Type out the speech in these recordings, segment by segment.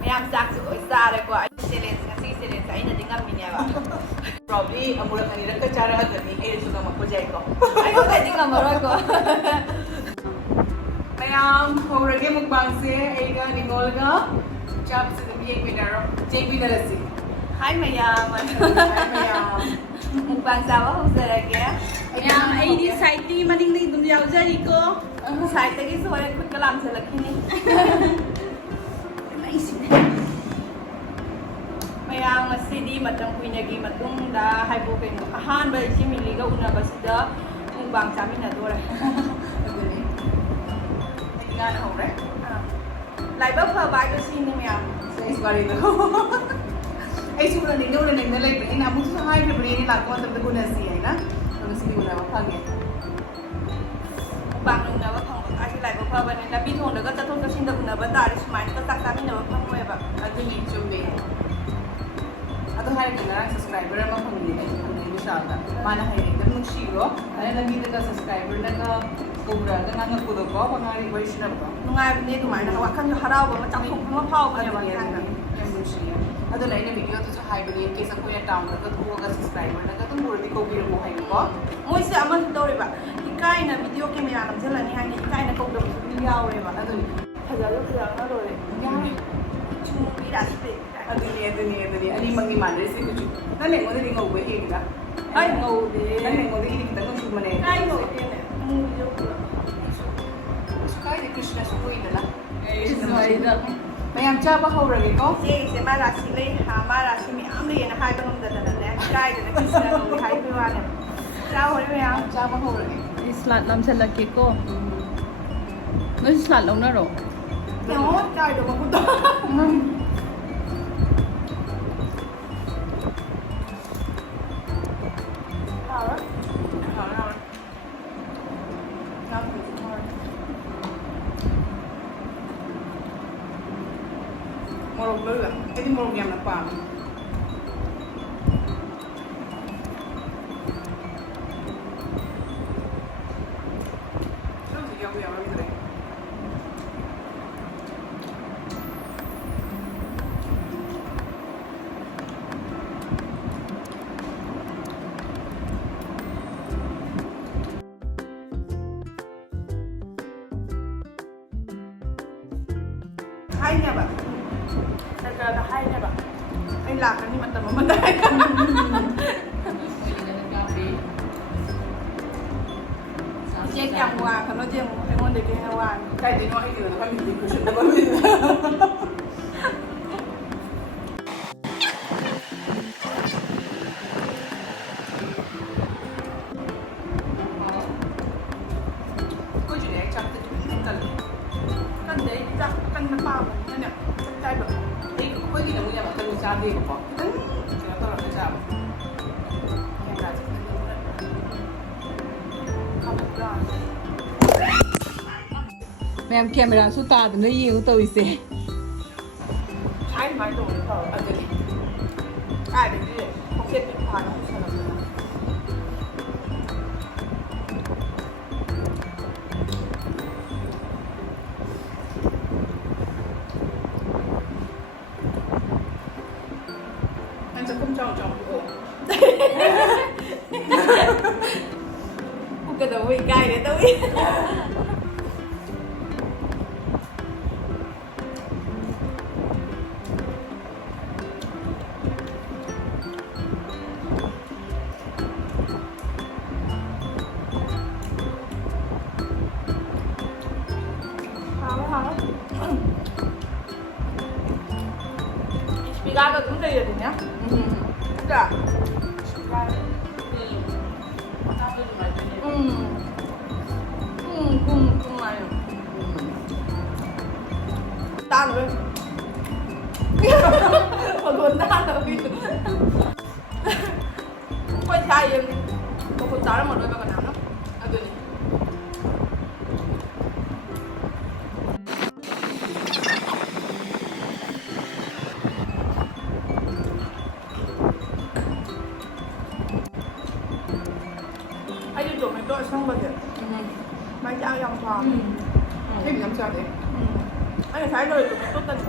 ꯃꯌꯥꯝ ꯆꯥꯛꯁꯨ ꯂꯣꯏ ꯆꯥꯔꯦꯀꯣ ꯑꯩ ꯆꯦꯂꯦꯟꯖ ꯉꯁꯤ ꯆꯦꯂꯦꯟꯖ ꯑꯩꯅꯗꯤ ꯉꯝꯃꯤꯅꯦꯕ ꯄ꯭ꯔꯣꯕ꯭ꯂꯤ ꯑꯃꯨꯔꯛ ꯑꯅꯤꯔꯛꯀ ꯆꯥꯔꯛꯑꯒꯅꯤ ꯑꯩꯅꯁꯨ ꯉꯝꯃꯛꯄꯁꯨ ꯌꯥꯏꯀꯣ ꯑꯩꯉꯣꯟꯗꯗꯤ ꯉꯝꯃꯔꯣꯏꯀꯣ ꯃꯌꯥꯝ ꯍꯧꯔꯒꯦ ꯃꯨꯛꯕꯥꯡꯁꯦ ꯑꯩꯒ ꯅꯤꯡꯉꯣꯜꯒ ꯆꯥꯕꯁꯦ ꯑꯗꯨꯝ ꯌꯦꯡꯃꯤꯟꯅꯔꯁꯤ ꯍꯥꯏ ꯃꯌꯥꯝ ꯃꯌꯥꯝ ꯃꯨꯛꯕꯥꯡ ꯆꯥꯕ ꯍꯧꯖꯔꯒꯦ ꯃꯌꯥꯝ ꯑꯩꯗꯤ ꯁꯥꯏꯠꯇꯒꯤ ꯃꯅꯤꯡꯗꯒꯤ ꯑꯗꯨꯝ ꯌꯥꯎꯖꯔꯤꯀꯣ ꯁꯥꯏꯠꯇꯒꯤꯁꯨ ꯍꯣꯔꯦꯟ ꯈꯨꯠꯀ ꯂꯥꯝꯁꯤꯜꯂꯛꯈꯤꯅꯤ ꯃꯌꯥꯝ ꯉꯁꯤꯗꯤ ꯃꯇꯝ ꯀꯨꯏꯅꯒꯤ ꯃꯇꯨꯡꯗ ꯍꯥꯏꯕꯨ ꯀꯩꯅꯣ ꯑꯍꯥꯟꯕ ꯏꯆꯤꯃꯤꯂꯤꯒ ꯎꯅꯕꯁꯤꯗ ꯃꯨꯛꯕꯥꯡ ꯆꯥꯃꯤꯟꯅꯗꯣꯔꯦ ꯑꯗꯨꯅꯤ ꯑꯩꯗꯤ ꯉꯥꯅ ꯍꯧꯔꯦ ꯂꯥꯏꯕꯛ ꯐꯕ ꯍꯥꯏꯗꯣ ꯁꯤꯅꯤ ꯃꯌꯥꯝ ꯑꯩꯁꯨ ꯋꯥꯔꯤꯗꯣ ꯑꯩꯁꯨ ꯎꯅꯅꯤꯡꯗ ꯂꯩꯕꯅꯤ ꯑꯩꯅ ꯑꯃꯨꯛꯁꯨ ꯍꯥꯏꯈ꯭ꯔꯕꯅꯤ ꯑꯩꯅ ꯂꯥꯛꯄ ꯃꯇꯝꯗ ꯎꯅꯁꯤ ꯍꯥꯏꯅ ꯉꯁꯤꯗꯤ ꯎꯅꯕ ꯐꯪꯉꯦ ꯃꯨꯛꯕꯥꯡ ꯎꯅꯕ ꯐꯪꯕ ꯍꯥꯏꯁꯤ ꯂꯥꯏꯕꯛ ꯐꯕꯅꯦ ꯂꯝꯕꯤ ꯊꯣꯡꯗꯒ ꯆꯠꯊꯣꯛ ꯆꯠꯁꯤꯟꯗ ꯎꯅꯕ ꯇꯥꯔꯦ ꯁꯨꯃꯥꯏꯅꯒ ꯆꯥꯛ ꯆꯥꯃꯤꯟꯅꯕ ꯐꯪꯉꯣꯏꯕ ꯑꯗꯨꯅꯤ ꯆꯨꯝꯃꯦ ꯑꯗꯣ ꯍꯥꯏꯔꯒ ꯉꯔꯥꯡ ꯁꯕꯁꯀ꯭ꯔꯥꯏꯕꯔ ꯑꯃ ꯐꯪꯉꯦ ꯑꯩꯁꯨ ꯐꯪꯉꯦ ꯕꯤꯁꯥꯜꯗ ꯃꯥꯅ ꯍꯥꯏꯔꯛꯑꯦ ꯌꯥꯝ ꯅꯨꯡꯁꯤꯕ꯭ꯔꯣ ꯑꯗ ꯂꯝꯕꯤꯗꯒ ꯁꯕꯁꯀ꯭ꯔꯥꯏꯕꯔꯅꯒ ꯀꯧꯔꯛꯑꯒ ꯉꯥꯡꯉꯛꯄꯗꯣꯀꯣ ꯋꯥꯉꯥꯡ ꯋꯥꯔꯤ ꯁꯥꯟꯅꯕꯗꯣ ꯅꯨꯡꯉꯥꯏꯕꯅꯦ ꯑꯗꯨꯃꯥꯏꯅ ꯋꯥꯈꯜꯁꯨ ꯍꯔꯥꯎꯕ ꯑꯃ ꯆꯥꯎꯊꯣꯛꯄ ꯑꯃ ꯐꯥꯎꯕꯅꯦꯕ ꯑꯗꯨꯅꯤ ꯏꯁꯥꯗ. ꯌꯥꯝ ꯅꯨꯡꯁꯤꯌꯦ ꯑꯗꯨꯅ ꯑꯩꯅ ꯚꯤꯗꯤꯑꯣꯗꯨꯁꯨ ꯍꯥꯏꯕꯅꯦ ꯏꯟ ꯀꯦꯁ ꯑꯩꯈꯣꯏꯅ ꯇꯥꯎꯟꯗꯒ ꯊꯣꯛꯑꯒ ꯁꯕꯁꯀ꯭ꯔꯥꯏꯕꯔꯅꯒ ꯑꯗꯨꯝ ꯎꯔꯗꯤ ꯀꯧꯕꯤꯔꯛꯑꯣ ꯍꯥꯏꯕꯀꯣ ꯃꯣꯏꯁꯦ ꯑꯃꯁꯨ ꯇꯧꯔꯤꯕ ꯏꯀꯥꯏꯅ ꯚꯤꯗꯤꯑꯣ ꯀꯦꯃꯦꯔꯥ ꯅꯝꯁꯤꯜꯂꯅꯤ ꯍꯥꯏꯅ ꯏꯀꯥꯏꯅ ꯀꯧꯗꯕꯁꯨ ꯃꯤ ꯌꯥꯎꯔꯦꯕ ꯑꯗꯨꯅꯤ ꯐꯖꯕ ꯐꯖꯕꯅ ꯂꯣꯏꯔꯦ ꯌꯥꯔꯦ ꯆꯨꯝꯕꯤꯔꯥꯁꯤꯗꯤ ꯑꯗꯨꯅꯤ ꯑꯅꯤꯃꯛꯅꯤ ꯃꯥꯟꯅꯔꯤꯁꯦ ꯍꯧꯖꯤꯛ ꯅꯪ ꯑꯩꯉꯣꯟꯗꯗꯤ ꯉꯧꯕ ꯍꯦꯜꯂꯤꯗ ꯑꯩ ꯉꯧꯗꯦ ꯅꯪ ꯑꯩꯉꯣꯟꯗꯒꯤꯗꯤ ꯈꯤꯇꯪ ꯉꯧꯁꯨꯕꯅꯦ ꯀꯥꯏ ꯉꯧꯗꯦꯅꯦ ꯃꯨꯕꯤꯗꯣ ꯄꯨꯔꯛ ꯀꯩꯁꯨ ꯀꯥꯏꯗꯦ ꯀ꯭ꯔꯤꯁꯅꯁꯨ ꯀꯨꯏꯗꯅ ꯁꯣꯔꯤꯗ ꯃꯌꯥꯝ ꯆꯥꯕ ꯍꯧꯔꯒꯦꯀꯣ ꯏꯆꯦꯒꯤꯁꯦ ꯃꯥ ꯔꯥꯁꯤ ꯂꯩ ꯃꯥ ꯔꯥꯁꯤ ꯃꯌꯥꯝ ꯂꯩꯌꯦꯅ ꯍꯥꯏꯕ ꯉꯝꯗꯗꯅꯅꯦ ꯏꯀꯥꯏꯗꯅ ꯀ꯭ꯔꯤꯁꯅ ꯉꯧꯏ ꯍꯥꯏꯕꯒꯤ ꯋꯥꯅꯦ ꯆꯥ ꯍꯣꯔꯦꯟ ꯃꯌꯥꯝ ꯆꯥꯕ ꯍꯧꯔꯒꯦ ꯁ꯭ꯂꯥꯠ ꯅꯝꯁꯤꯜꯂꯛꯀꯦꯀꯣ ꯅꯣꯏꯁꯨ ꯁ꯭ꯂꯥꯠ ꯂꯧꯅꯔꯣ ꯌꯦꯡꯉꯣ ꯆꯥꯏꯗꯣ ꯃꯈꯨꯠꯇꯣ ꯍꯥꯎꯔꯣꯏ ꯃꯣꯔꯣꯛ ꯂꯣꯏꯕ ꯑꯩꯗꯤ ꯃꯣꯔꯣꯛ ꯌꯥꯝꯅ ꯄꯥꯝꯃꯦ ꯁꯣꯝꯁꯤ ꯌꯥꯎꯔꯝꯗ꯭ꯔꯦ ꯍꯥꯏꯅꯦꯕ ꯁꯔꯀꯥꯔꯗ ꯍꯥꯏꯅꯦꯕ ꯑꯩ ꯂꯥꯛꯀꯅꯤ ꯃꯇꯝ ꯑꯃꯗ ꯏꯆꯦ ꯀꯌꯥꯝ ꯋꯥꯡꯈꯅꯣ ꯌꯦꯡꯉꯣ ꯑꯩꯉꯣꯟꯗꯒꯤ ꯍꯦꯟꯅ ꯋꯥꯡꯉꯦ ꯀꯥꯏꯗꯩꯅꯣ ꯑꯩꯒꯤꯗꯣ ꯈꯪꯗꯦ ꯀꯨꯁꯟꯗꯕ ꯑꯩꯈꯣꯏꯁꯨꯅꯦ ꯑꯩ ꯆꯥꯛꯇ ꯈꯤꯇꯪ ꯀꯜꯂꯦ ꯀꯟꯗꯦ ꯑꯩꯗꯤ ꯆꯥꯛ ꯀꯟꯕ ꯄꯥꯝꯕꯅꯤꯅꯅꯦ ꯆꯥꯛ ꯆꯥꯏꯕ ꯑꯩꯈꯣꯏꯒꯤꯅ ꯑꯃꯨꯛ ꯌꯥꯝ ꯀꯟꯅ ꯆꯥꯗꯦꯕꯀꯣ ꯈꯤꯇꯪ ꯀꯩꯅꯣ ꯇꯧꯔꯒ ꯆꯥꯕ ꯀꯦꯃꯦꯔꯥꯁꯦ ꯈꯤꯇꯪ ꯃꯌꯥꯝ ꯀꯦꯃꯦꯔꯥꯁꯨ ꯇꯥꯗꯅ ꯌꯦꯡꯉꯨ ꯇꯧꯔꯤꯁꯦ ꯁꯥꯏ ꯁꯨꯃꯥꯏꯅ ꯇꯧꯕꯅꯤ ꯐꯕ ꯑꯗꯨꯅꯤ ꯀꯥꯏꯗꯒꯤ ꯄꯣꯀꯦꯠ ꯐꯥꯅ ꯄꯨꯁꯜꯂꯛꯇꯅ ꯅꯪ ꯆꯥꯛꯈꯨꯝ ꯆꯥꯎ ꯆꯥꯎ ꯄꯨꯛꯀꯗꯧꯕ ꯏꯀꯥꯏꯔꯦ ꯇꯧꯏ Ispirato tudo aí, né? Tá. Kumain. Tan rồi. Còn buồn tan rồi. Quay sai em. Có một tá là một đôi ba con nào đó. À tôi đi. Ai đi trộm cái xong bao giờ? Mai cháo yum thò. thêm làm sao đấy 아니 잘 들어도 떴다니.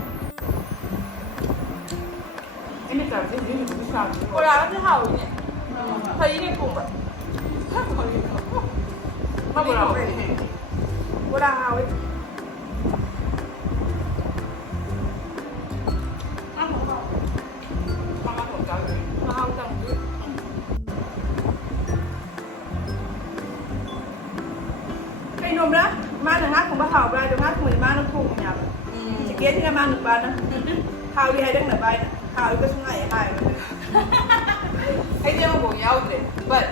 이미 잘 지금 이미 무슨 말? 꼬라 아주 하오네. 이게 공부. 마 뭐라고 해? 꼬라 하오. 하나도 없다. 하오 장. Cái nôm đó, má là ngắt không bắt hào ra, được ngắt mình má nó khùng nhà rồi. Chỉ kiến thì má được ba nữa. Hào đi hay đứng ở bay nè, hào đi cái xuống này hai rồi. Ay di mo yaudre. But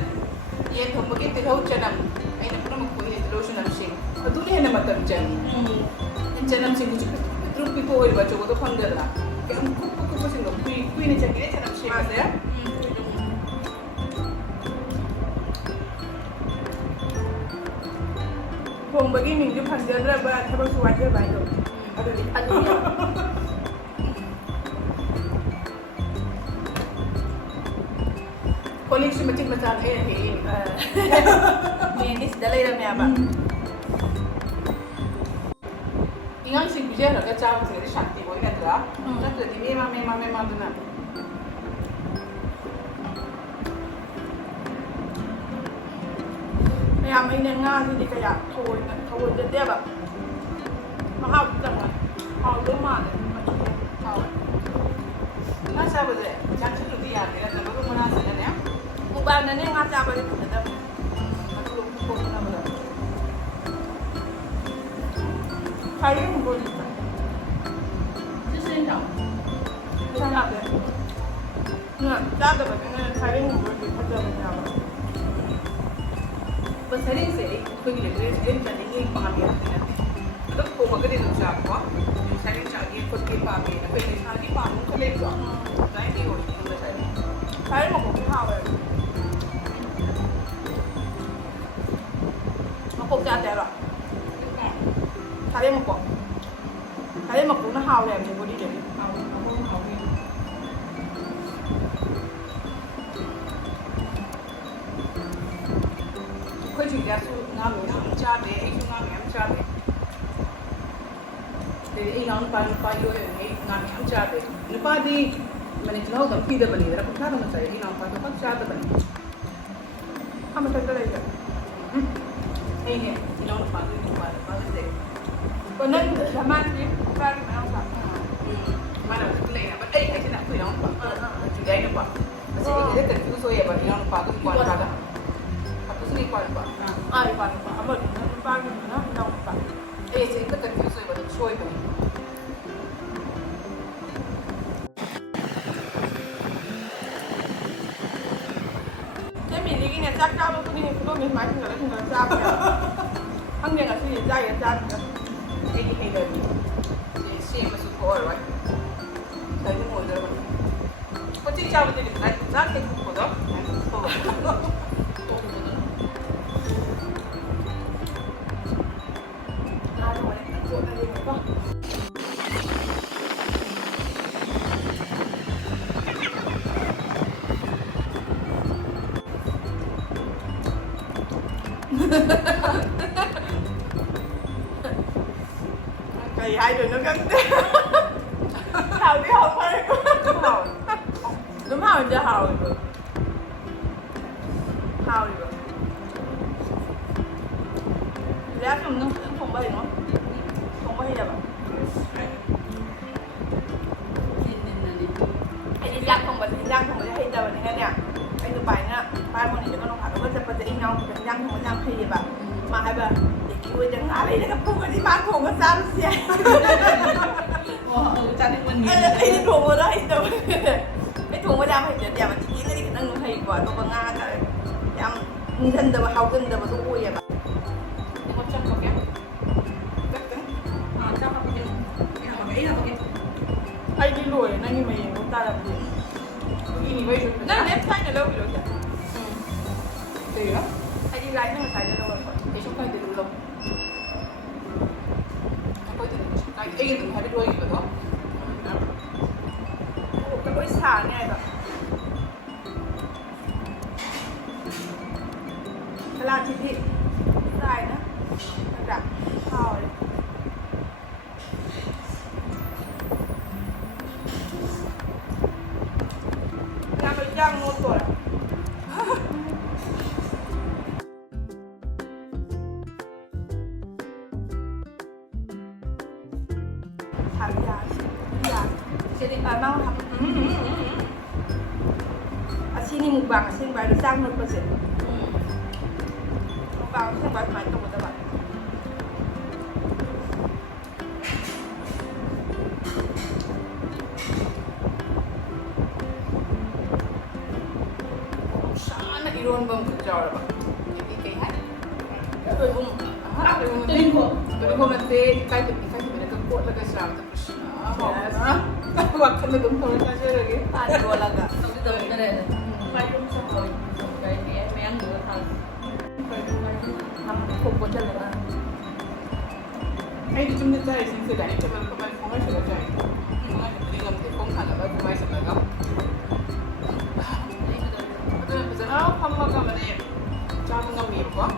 ye to magin ti ho chanam. Ay na puna magkuhi ti lotion am sing. Aduni hena matam chan. En chanam sing kuchu trupi ko oi bacho ko to phangdala. Ke am ko sing kui ni changire chanam sing ase. Cùng với cái mình cái phần giờ là bạn theo bác sĩ chơi bài rồi. Ở đây ăn đi. Kolik si macing macam eh he. Ini sudah lagi dah apa? Ingang si bujaya raga chaw si ri shanti boy na tra. Tapos di me ma duna. Mẹ mấy nên nga thì đi cái dạng thôi đến đẹp ạ. Mà học chẳng là học đúng mà đấy. Na sa ba de. Chang si lu di ya ni na lo mo na sa na. Một bạn này nga cha bây giờ cũng được. Ano lo ko na ba. Thấy không có gì cả. 这是那种 Sao làm được? Nè, cha được vậy nên thấy không có gì hết trơn nhà mà. Ba sering se ko ni le le chani ni pa mi na. Lúc cô mà cái đi được sao quá, sering cha ni ko ki pa mi na. Pe ni sa ni pa mo ko le ko. Dai ni ho ni ba sai. Thấy một cái hào rồi. Nó cũng cha tè rồi. Thấy một cục. Thấy một cục nó hào đẹp thì cô đi để đi. Khơi chỉ ra su ngam mi su cha de, ai su ngam mi am cha de. De ai ngam pa yo ai ngam mi am cha de. Nupa di mane chlau dam pi de bani, ra pa ta ma sai ai ngam pa to cha de bani. Không mà thấy cái này kìa. Ai ne, ai ngam pa de pa de. Còn nên là mang gì? Ra đi mà không phải. Mana tu le na, but ai ai na ku ngam pa. Ju dai na pa. Kasi ai de kan so ye ba ngam pa ko pa da. Aku sini pa pa. Ai còn có một nó ba cái nó đâu phải. Ai se ka kan so ye ba choi ba. Thế mình đi cái này chắc cao luôn, đi cái mình máy thì nó chắc kìa. Thằng này là cái gì dây là chắc kìa. Ai di ai da ni. Si ma su ko right. Sai ni mo da ba. Ko ti cha ba de na za ke ko do. Ai rồi, chỗ này đi không? Cái hai đứa nó căng Hào đi học thôi. Đúng hào mình cho hào rồi. Hào rồi. Giá trong nó không bay nữa. Không bay đâu. Anh đi răng không phải hay đâu này nghe nè. Anh được bài nè. Bài môn này cho con học nó sẽ phải in nhau thì răng không có răng khi vậy. Mà hai bà để kêu chẳng ngã đây nó không có đi bán không có sao xe. Cha ni man ni. Ay thùng ở đây đâu. Cái thùng ở đây phải để mà chỉ cái gì nó hay quá nó bằng ngang cái. Em thân đâu mà hậu thân đâu mà tôi vui vậy bà. Mo cha ko ke. trong một cái ý là một cái Ay đi lùi nó như mày muốn ta làm gì? Ini ba ju. Nó nếp thay là lâu rồi kìa. Te ya. Ay đi lại nó mà thay là lâu rồi. Te so kai de lu lo. Ko te ni. Ai ai tu ha de roi ba do. Cái bối xả này rồi. Cái làm gì đi? Dài nữa. Đặt. Thôi. 달걀, 달걀. Jadi mau sini mukbang, sini baru sang 100%. Mukbang sini baru main temu teman. Sana iron bang kerja apa? Ini kayak Tôi cũng Tên của tôi không nanti kai mereka kuat lagi selama terus. Waktu itu tuh saja lagi. Ada laga. Tapi tahu kan ada. Phải cũng xong rồi. Cái mấy ăn nữa thật. Không có chân nữa. Hay chúng ta chơi sinh sự đấy cho nên các bạn không phải chơi chơi. Không phải đi làm thì không thành là không phải sẽ làm. Bây giờ không có cái này cho nó ngâm miệng quá.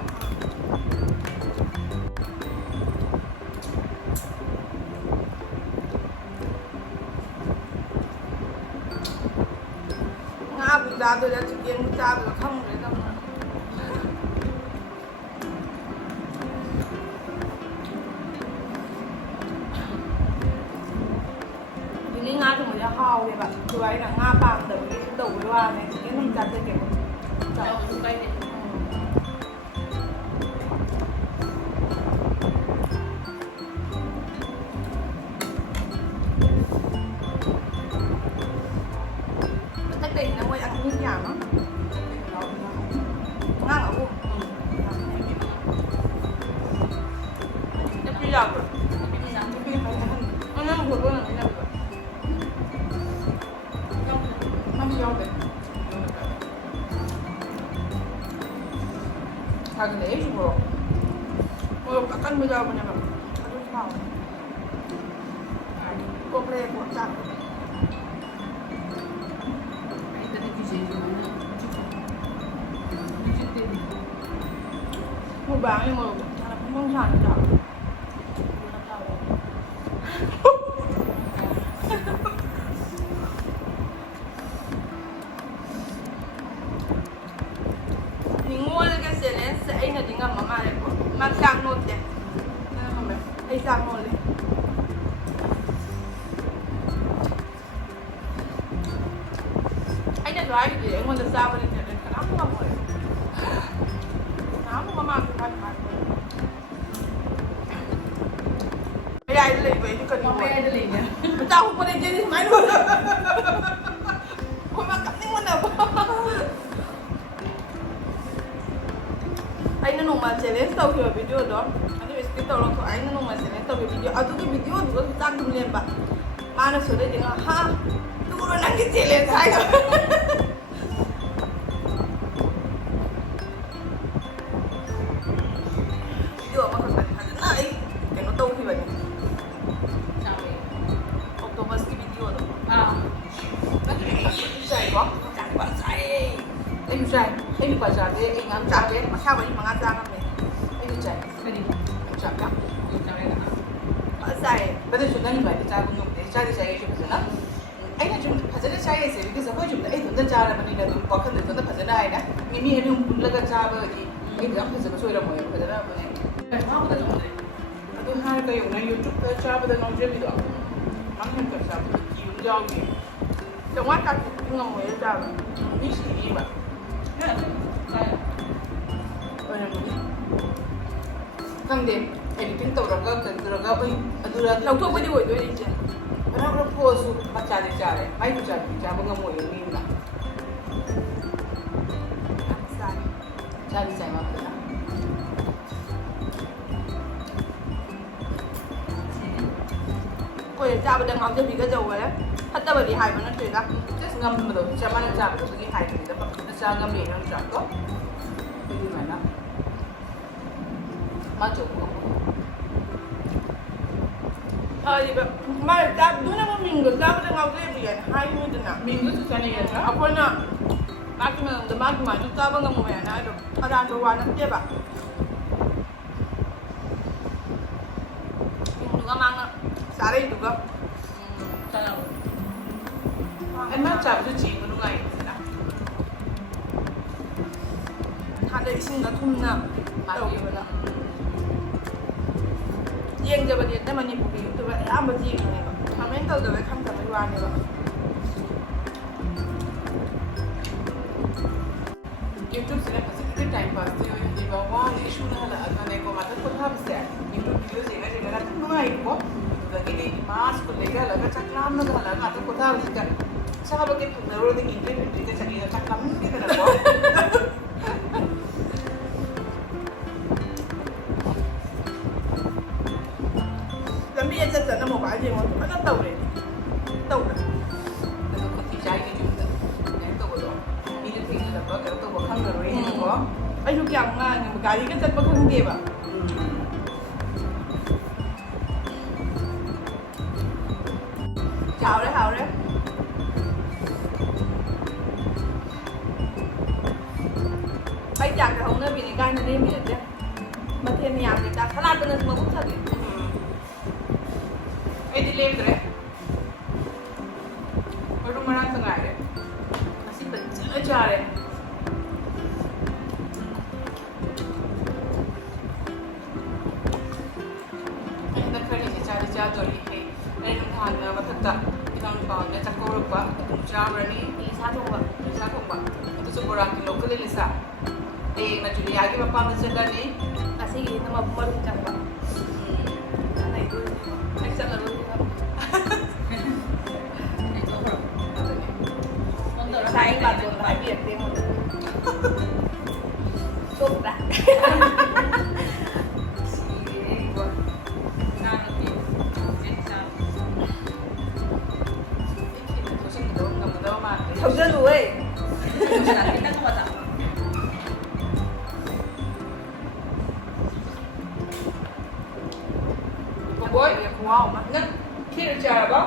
Tôi đã trực tiếp ra rồi không đấy đâu mà ini nga tuh mau hao deh pak dua ini nga bang tapi itu tahu dua nih ini mencatat kayak Đâu suka ini. Tiền nó mới ăn như thế nào nó ngon ở vùng nó bây giờ nó vừa vừa là nó không vô được thằng để chứ bộ bộ các con bây giờ mình làm ăn sao cột lê của chặt một bán nhưng mà không sản được thì mua cái xe này sẽ là tiếng ngầm mà này mà sang nốt đấy hay sang nốt đấy anh đã nói gì anh muốn được sao vậy thì lắm không rồi lắm mà bây giờ lấy về chứ cần Không gì ai đi liền nha. tao không có đi chơi máy luôn ôi mà cắm tiếng nào anh nó nung mà challenge tao khi mà video đó anh ấy biết tao lo thôi anh nó nung mà challenge tao video à tôi cái video đó tao cũng lên bạn mà nó sửa đấy tiếng ha tôi rồi năng cái challenge hay rồi video mà còn phải này cái nó tao thì vậy Sao vậy? Octopus cái video đó À. dày quá chẳng quá dày em dày em quả dày đấy em ăn chả đấy mà sao vậy mà ăn răng ăn này em dày Cái gì? em chả lắm Sao đây hả? quá dày bây giờ chúng ta như vậy thì cha cũng dùng để cha đi chạy cho phải không? Anh là chúng phải rất chạy sẽ cái sao chúng ta ấy chúng ta cha là mình là đúng có cần để chúng ta phải này đó mình em không là cái cha bởi vì em cũng phải rất là mọi phải rất là này Cái hoa của tôi này. thứ hai cái dùng này YouTube cái cha bây giờ nó chơi gì đó ăn thêm cái sao chịu giao gì trong mắt cắt cũng ngầm mới ra rồi biết gì mà Cái này. Đây. ơi là mình thằng đẹp editing tàu rồi cái ơi tôi đầu thuốc với đi buổi tôi đi chứ Kenapa posu baca di cara? Mai baca di cara mengamuk ini nak. dày Cari saya apa nak? cô cha bây giờ ngọc cho bị cái dầu rồi đấy thật ra bởi vì hải mà nó chuyển ra Terus ngam betul. Siapa nak cakap tu pergi hai ni. Dapat kita ngam ni nak cakap. Pergi mana? Macam thì mà cha đúng là mình được cha bây giờ ngọc cho bị hai mươi tuần nào minggu tu sana ya tak? apa nak lagi mana demak mana cha bang ngomong ya nak ada dua anak dia pak mình juga mang sari juga Sao? Em nak cakap tu cik menungai. 다들 있습니다. 톰나 Mati 또 pula. ꯌꯦꯡꯖꯕꯗꯤ ꯅꯠꯇꯦ ꯃꯅꯤꯄꯨꯔꯒꯤ YouTuber ꯑꯌꯥꯝꯕ ꯌꯦꯡꯉꯦꯕ ꯀꯃꯦꯟ ꯇꯧꯗꯕꯩ ꯈꯪꯗꯕꯩ ꯋꯥꯅꯦꯕ ꯌꯨꯇ꯭ꯌꯨꯕꯁꯤꯅ ꯐꯖꯅ time ꯄꯥꯁꯇꯤ ꯑꯣꯏꯍꯜꯂꯤꯕ ꯋꯥꯅ ꯏꯁꯨꯅ ꯍꯜꯂꯛꯑꯒꯅꯦꯀꯣ ꯉꯥꯛꯇꯪ ꯄꯣꯊꯥꯕꯁꯦ YouTube video ꯌꯦꯡꯉ ꯉꯥꯛꯇꯪ ꯅꯨꯡꯉꯥꯏꯀꯣ ꯑꯗꯨꯗꯒꯤꯗꯤ ꯃꯥ ꯁ꯭ꯀꯨꯜ ꯂꯩꯒ ꯍꯜꯂꯒ ꯆꯥꯛ ꯂꯥꯝꯅꯒ ꯍꯜꯂꯒ ꯉꯥꯛꯇꯪ ꯄꯣꯊꯥꯕꯁꯤꯗ ꯆꯥꯕꯒꯤ ꯊꯨꯡꯅꯔꯨꯔꯗꯤ ꯏꯟꯇ꯭ꯔꯤꯒ ꯆꯠꯂꯤꯒ ꯆꯥꯛ ꯂꯥꯝꯍꯟꯒꯦꯗꯅꯀꯣ ꯂꯝꯕꯤꯗ ꯆꯠꯇꯅ ꯃꯣꯕꯥꯏꯜ ꯌꯦꯡꯉꯣ ꯐꯖꯅ ꯇꯧꯔꯦ ꯇꯧꯕ꯭ꯔꯥ ꯑꯗꯣ ꯈꯣꯠꯇꯤ ꯆꯥꯏꯒꯤ ꯌꯨꯝꯗ ꯀꯩꯅꯣ ꯇꯧꯕꯗꯣ ꯃꯤꯅ ꯊꯦꯡꯅꯔꯛꯄ ꯀꯩꯅꯣ ꯇꯧꯕ ꯈꯪꯉꯔꯣꯏꯅꯀꯣ ꯑꯩꯁꯨ ꯀꯌꯥꯝ ꯉꯥꯡꯉꯦꯕ ꯒꯥꯔꯤꯒ ꯆꯠꯄ ꯈꯪꯗꯦꯕ ꯍꯥꯎꯔꯦ ꯍꯥꯎꯔꯦ ꯑꯩ ꯆꯥꯛꯁꯦ ꯍꯧꯅꯕꯤꯅꯤ ꯀꯥꯏꯅ ꯂꯦꯝꯃꯤ ꯅꯠꯇꯦ ꯃꯊꯦꯜ ꯃꯌꯥꯝꯁꯦ ꯆꯥꯛ ꯁꯂꯥꯠꯇꯅꯁꯨ ꯃꯕꯨꯛ ꯊꯜꯂꯤ ꯑꯩꯗꯤ ꯂꯦꯝꯗ꯭ꯔꯦ ꯃꯔꯨ ꯃꯔꯥꯡꯇ ꯉꯥꯏꯔꯦ ꯉꯁꯤ ꯐꯖꯅ ꯆꯥꯔꯦ ꯑꯩꯅ ꯈꯔꯗꯤ ꯆꯥꯗꯣꯔꯤ ꯑꯩ ꯅꯨꯡꯊꯥꯡꯅ ꯃꯊꯛꯇ ꯏꯅꯥꯎꯅꯨꯄꯥꯅ ꯆꯥꯛꯀꯧꯔꯛꯄ ꯑꯗꯨꯝ ꯆꯥꯕꯔꯅꯤ ꯂꯤꯁꯥ ꯊꯣꯡꯕ ꯑꯗꯨꯁꯨ ꯕꯣꯔꯥ ꯀꯤꯂꯣ ꯈꯨꯜꯂꯦ ꯂꯤꯁꯥ ꯍꯌꯦꯡꯅ ꯖꯨꯂꯤꯌꯥꯒꯤ ꯃꯄꯥꯝꯗ ꯆꯠꯂꯅꯤ ꯉꯁꯤꯒꯤꯗꯤꯅ ꯃꯔꯨ ꯆꯪꯕ ꯑꯩ ꯆꯠꯂꯔꯣꯏꯕ ꯉꯁꯥꯏ ꯕꯥꯇꯣꯟ ꯍꯥꯏꯕꯤꯔꯛꯇꯦ ꯑꯩꯉꯣꯟꯗ ꯆꯣꯞꯄ꯭ꯔꯥ ꯊꯧꯖꯜꯂꯨꯋꯦ ꯕꯣꯏ ꯈꯨꯋꯥꯎ ꯑꯃ ꯅꯪ ꯈꯦꯔ ꯆꯥꯔꯕ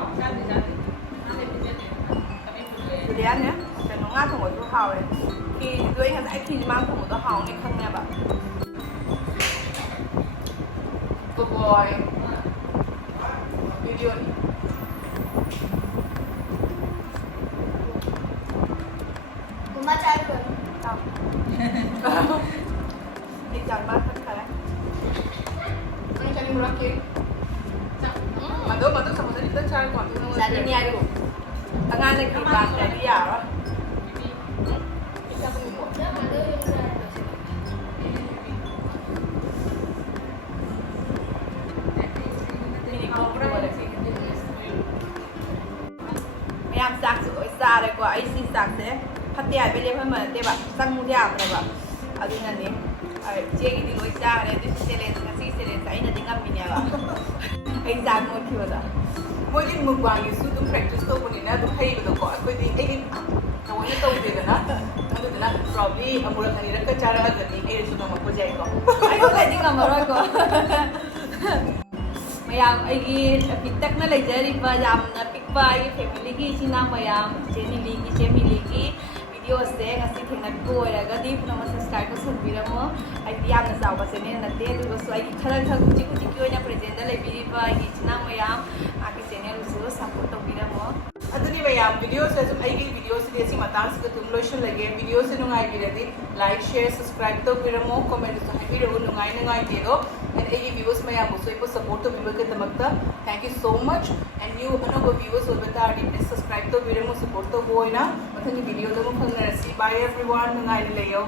ꯖꯨꯂꯤꯌꯥꯅꯦ ꯀꯩꯅꯣ ꯉꯥ ꯊꯣꯡꯕꯁꯨ ꯍꯥꯎꯋꯦ ꯈꯤꯔꯤꯗꯣ ꯑꯩ ꯉꯁꯥꯏ ꯈꯤꯔꯤ ꯃꯥꯡ ꯊꯣꯡꯕꯗꯣ ꯍꯥꯎꯅꯤ ꯈꯪꯉꯦꯕ ꯕꯣꯏ ꯚꯤꯗꯤꯑꯣꯅꯤ Kuma cai pun. ꯑꯩ ꯆꯥꯛ ꯃꯥ ꯊꯛꯈꯔꯦ ꯅꯪ ꯆꯥꯅꯤꯡꯕ꯭ꯔꯥ ꯀꯦꯛ ꯃꯗꯨ ꯆꯥꯃꯁ ꯈꯤꯇꯪ ꯆꯥꯔꯀꯣ ꯆꯥꯅꯤꯡꯉꯦ ꯍꯥꯏꯕꯨ ꯑꯉꯥꯡꯅ ꯈꯤ ꯄꯥꯝꯗ꯭ꯔꯗꯤ ꯌꯥꯔꯣꯏ ꯃꯌꯥꯝ ꯆꯥꯛꯁꯨ ꯂꯣꯏ ꯆꯥꯔꯦꯀꯣ ꯑꯩ ꯁꯤ ꯆꯥꯛꯁꯦ ꯐꯠꯇꯦ ꯍꯥꯏꯕꯩ ꯂꯦꯞꯍꯟꯕ ꯅꯠꯇꯦꯕ ꯆꯪꯕ ꯌꯥꯕꯅꯦꯕ ꯑꯗꯨꯅꯅꯦ ꯏꯆꯦꯒꯤꯗꯤ ꯂꯣꯏ ꯆꯥꯈ꯭ꯔꯦ ꯑꯗꯨꯁꯨ ꯆꯦꯂꯦꯟꯖ ꯉꯁꯤꯒꯤ ꯆꯦꯂꯦꯟꯖ ꯑꯩꯅꯗꯤ ꯉꯝꯃꯤꯅꯦꯕ ꯑꯩ ꯆꯥꯛ ꯃꯣꯠꯈꯤꯕꯗ ꯃꯣꯏꯗꯤ ꯃꯨꯛꯕꯥꯡꯒꯤꯁꯨ ꯑꯗꯨꯝ ꯄ꯭ꯔꯦꯛꯇꯤꯁ ꯇꯧꯕꯅꯤꯅ ꯑꯗꯨꯝ ꯍꯩꯕꯗꯣꯀꯣ ꯑꯩꯈꯣꯏꯗꯤ ꯑꯩꯗꯤ ꯊꯑꯣꯏꯅ ꯇꯧꯗꯦꯗꯅ ꯑꯗꯨꯗꯨꯅ ꯄ꯭ꯔꯣꯕ꯭ꯂꯤ ꯑꯃꯨꯔꯛ ꯑꯅꯤꯔꯛꯀ ꯆꯥꯔꯛꯑꯒꯗꯤ ꯑꯩꯅꯁꯨ ꯉꯝꯃꯛꯄ ꯌꯥꯏꯀꯣ ꯑꯩꯉꯣꯟꯗꯗꯤ ꯉꯝꯃꯔꯣꯏꯀꯣ ꯃꯌꯥꯝ ꯑꯩꯒꯤ ꯄꯤꯛꯇꯛꯅ ꯂꯩꯖꯔꯤꯕ ꯌꯥꯝꯅ ꯄꯤꯛꯄ ꯑꯩꯒꯤ ꯐꯦꯃꯤꯂꯤꯒꯤ ꯏꯆꯤꯟ ꯏꯅꯥꯎ ꯃꯌꯥꯝ ꯏꯆꯦ ꯃꯤꯂꯤꯒꯤ ꯚꯤꯗꯤꯑꯣꯁꯦ ꯉꯁꯤ ꯊꯦꯡꯅꯕꯤꯕ ꯑꯣꯏꯔꯒꯗꯤ ꯄꯨꯝꯅꯃꯛ ꯁꯕꯁꯀ꯭ꯔꯥꯏꯕ ꯇꯧꯁꯟꯕꯤꯔꯝꯃꯣ ꯑꯩꯗꯤ ꯌꯥꯝꯅ ꯆꯥꯎꯕ ꯆꯦꯅꯦꯜ ꯅꯠꯇꯦ ꯑꯗꯨꯒꯁꯨ ꯑꯩꯒꯤ ꯈꯔ ꯍꯧꯖꯤꯛꯀꯤ ꯑꯣꯏꯅ ꯄ꯭ꯔꯦꯖꯦꯟꯗ ꯂꯩꯕꯤꯔꯤꯕ ꯑꯩꯒꯤ ꯏꯆꯤꯟ ꯏꯅꯥꯎ ꯃꯌꯥꯝ ꯃꯥꯒꯤ ꯆꯦꯅꯦꯜꯁꯨ ꯁꯞꯄꯣꯔꯠ ꯇꯧꯕꯤꯔꯝꯃꯣ ꯑꯗꯨꯗꯤ ꯃꯌꯥꯝ ꯚꯤꯗꯤꯑꯣꯁꯦ ꯑꯗꯨꯝ ꯑꯩꯒꯤ ꯚꯤꯗꯤꯑꯣꯁꯤꯗꯤ ꯑꯁꯤ ꯃꯇꯥꯡꯁꯤꯗ ꯑꯗꯨꯝ ꯂꯣꯏꯁꯤꯜꯂꯒꯦ ꯚꯤꯗꯤꯑꯣꯁꯦ ꯅꯨꯡꯉꯥꯏꯕꯤꯔꯗꯤ ꯂꯥꯏꯛ ꯁꯤꯌꯔ ꯁꯕꯁꯀ꯭ꯔꯥꯏꯕ ꯇꯧꯕꯤꯔꯝꯃꯣ ꯀꯣꯃꯦꯟꯇꯁꯨ ꯍꯥꯏꯕꯤꯔꯛꯎ ꯅꯨꯡꯉꯥꯏꯇꯦꯗꯣ ꯑꯦꯟ ꯑꯩꯒꯤ ꯚꯤꯌꯨꯁ ꯃꯌꯥꯝꯕꯨꯁꯨ ꯑꯩꯕꯨ ꯁꯞꯄꯣꯔꯠ ꯇꯧꯕꯤꯕꯒꯤꯗꯃꯛꯇ thank you so much and new ꯑꯅꯧꯕ ꯚꯤꯌꯨꯁ ꯑꯣꯏꯕ ꯇꯥꯔꯗꯤ ꯄ꯭ꯂꯤꯖ ꯁꯕꯁꯀ꯭ꯔꯥꯏꯕ ꯇꯧꯕꯤꯔꯝꯃꯣ ꯁꯞꯄꯣꯔꯠ ꯇꯧꯕ ꯑꯣꯏꯅ ꯃꯊꯪꯒꯤ ꯚꯤꯗꯤꯑꯣꯗ ꯑꯃꯨꯛ ꯐꯪꯅꯔꯁꯤ ꯕꯥꯏ ꯑꯦꯚ꯭ꯔꯤꯋꯥꯟ ꯅꯨꯡꯉꯥꯏꯅ ꯂꯩꯌꯣ